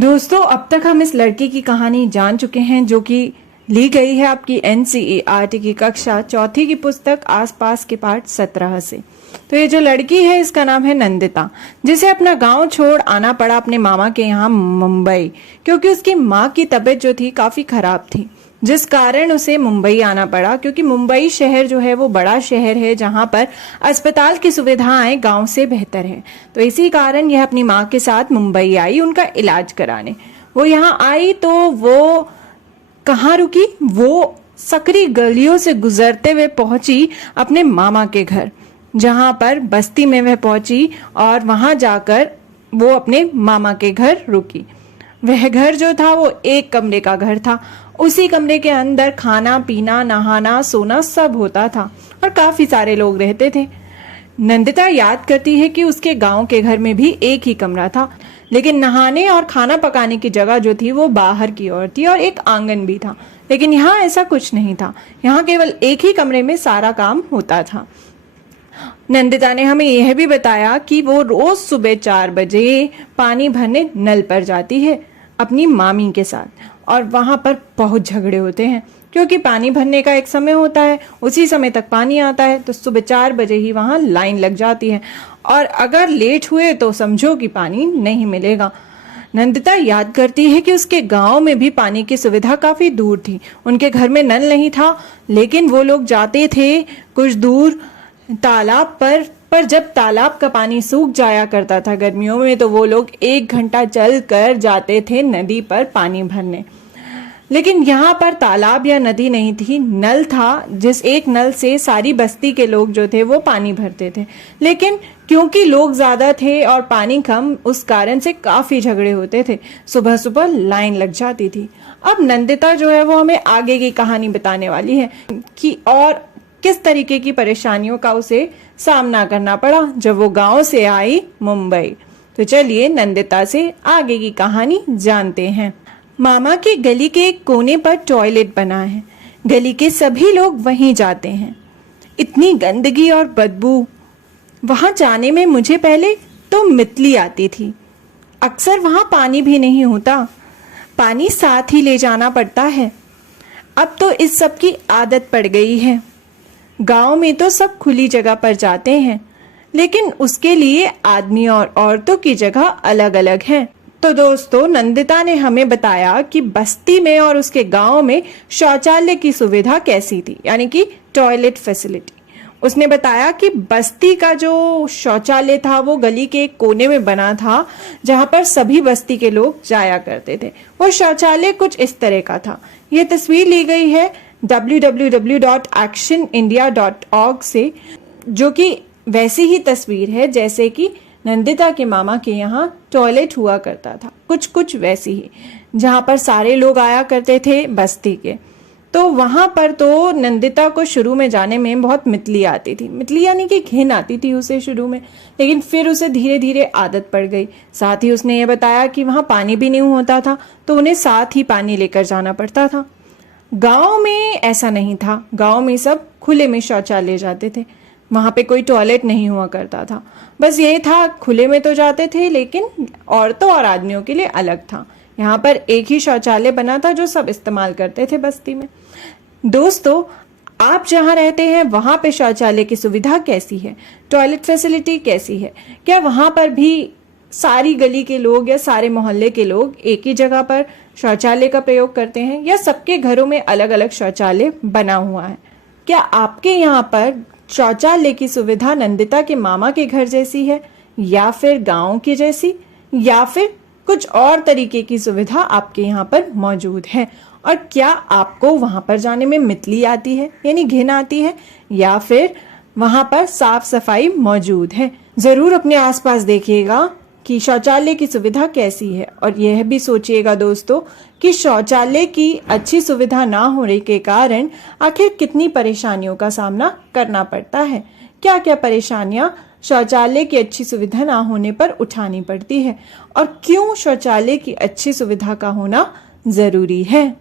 दोस्तों, अब तक हम इस लड़की की कहानी जान चुके हैं जो कि ली गई है आपकी एनसीईआरटी की कक्षा चौथी की पुस्तक आसपास के पाठ 17 से। तो ये जो लड़की है इसका नाम है नंदिता, जिसे अपना गांव छोड़ आना पड़ा अपने मामा के यहाँ मुंबई, क्योंकि उसकी माँ की तबीयत जो थी काफी खराब थी, जिस कारण उसे मुंबई आना पड़ा। क्योंकि मुंबई शहर जो है वो बड़ा शहर है जहां पर अस्पताल की सुविधाएं गांव से बेहतर है। तो इसी कारण यह अपनी माँ के साथ मुंबई आई उनका इलाज कराने। वो यहाँ आई तो वो कहाँ रुकी? वो सकरी गलियों से गुजरते हुए पहुंची अपने मामा के घर, जहां पर बस्ती में वह पहुंची और वहां जाकर वो अपने मामा के घर रुकी। वह घर जो था वो एक कमरे का घर था। उसी कमरे के अंदर खाना पीना नहाना सोना सब होता था और काफी सारे लोग रहते थे। नंदिता याद करती है कि उसके गांव के घर में भी एक ही कमरा था, लेकिन नहाने और खाना पकाने की जगह जो थी वो बाहर की ओर थी और एक आंगन भी था। लेकिन यहाँ ऐसा कुछ नहीं था, यहाँ केवल एक ही कमरे में सारा काम होता था। नंदिता ने हमें यह भी बताया कि वो रोज सुबह 4 बजे पानी भरने नल पर जाती है अपनी मामी के साथ, और वहां पर बहुत झगड़े होते हैं क्योंकि पानी भरने का एक समय होता है, उसी समय तक पानी आता है। तो सुबह 4 बजे ही वहां लाइन लग जाती है और अगर लेट हुए तो समझो कि पानी नहीं मिलेगा। नंदिता याद करती है कि उसके गांव में भी पानी की सुविधा काफी दूर थी। उनके घर में नल नहीं था, लेकिन वो लोग जाते थे कुछ दूर तालाब पर जब तालाब का पानी सूख जाया करता था गर्मियों में, तो वो लोग 1 घंटा चल कर जाते थे नदी पर पानी भरने। लेकिन यहाँ पर तालाब या नदी नहीं थी, नल था, जिस एक नल से सारी बस्ती के लोग जो थे वो पानी भरते थे। लेकिन क्योंकि लोग ज्यादा थे और पानी कम, उस कारण से काफी झगड़े होते थे। सुबह सुबह लाइन लग जाती थी। अब नंदिता जो है वो हमें आगे की कहानी बताने वाली है कि और किस तरीके की परेशानियों का उसे सामना करना पड़ा जब वो गांव से आई मुंबई। तो चलिए नंदिता से आगे की कहानी जानते हैं। मामा की गली के एक कोने पर टॉयलेट बना है। गली के सभी लोग वहीं जाते हैं। इतनी गंदगी और बदबू, वहां जाने में मुझे पहले तो मितली आती थी। अक्सर वहां पानी भी नहीं होता, पानी साथ ही ले जाना पड़ता है। अब तो इस सब की आदत पड़ गई है। गांव में तो सब खुली जगह पर जाते हैं, लेकिन उसके लिए आदमी और औरतों की जगह अलग अलग है। तो दोस्तों, नंदिता ने हमें बताया कि बस्ती में और उसके गांव में शौचालय की सुविधा कैसी थी, यानी कि टॉयलेट फैसिलिटी। उसने बताया कि बस्ती का जो शौचालय था वो गली के एक कोने में बना था, जहां पर सभी बस्ती के लोग जाया करते थे। वो शौचालय कुछ इस तरह का था। यह तस्वीर ली गई है www.actionindia.org से, जो कि वैसी ही तस्वीर है जैसे कि नंदिता के मामा के यहाँ टॉयलेट हुआ करता था, कुछ वैसी ही, जहां पर सारे लोग आया करते थे बस्ती के। तो वहां पर तो नंदिता को शुरू में जाने में बहुत मितली आती थी। मितली यानी कि घिन आती थी उसे शुरू में, लेकिन फिर उसे धीरे धीरे आदत पड़ गई। साथ ही उसने ये बताया कि वहां पानी भी नहीं होता था, तो उन्हें साथ ही पानी लेकर जाना पड़ता था। गांव में ऐसा नहीं था। गांव में सब खुले में शौचालय जाते थे, वहां पे कोई टॉयलेट नहीं हुआ करता था। बस ये था, खुले में तो जाते थे, लेकिन औरतों और आदमियों के लिए अलग था। यहाँ पर एक ही शौचालय बना था जो सब इस्तेमाल करते थे बस्ती में। दोस्तों, आप जहाँ रहते हैं वहां पे शौचालय की सुविधा कैसी है, टॉयलेट फैसिलिटी कैसी है? क्या वहां पर भी सारी गली के लोग या सारे मोहल्ले के लोग एक ही जगह पर शौचालय का प्रयोग करते हैं, या सबके घरों में अलग अलग शौचालय बना हुआ है? क्या आपके यहाँ पर शौचालय की सुविधा नंदिता के मामा के घर जैसी है, या फिर गांव की जैसी, या फिर कुछ और तरीके की सुविधा आपके यहाँ पर मौजूद है? और क्या आपको वहां पर जाने में मितली आती है, यानी घिन आती है, या फिर वहां पर साफ सफाई मौजूद है? जरूर अपने आसपास देखिएगा कि शौचालय की सुविधा कैसी है, और यह भी सोचिएगा दोस्तों कि शौचालय की अच्छी सुविधा ना होने के कारण आखिर कितनी परेशानियों का सामना करना पड़ता है। क्या क्या परेशानियां शौचालय की अच्छी सुविधा ना होने पर उठानी पड़ती है, और क्यों शौचालय की अच्छी सुविधा का होना जरूरी है।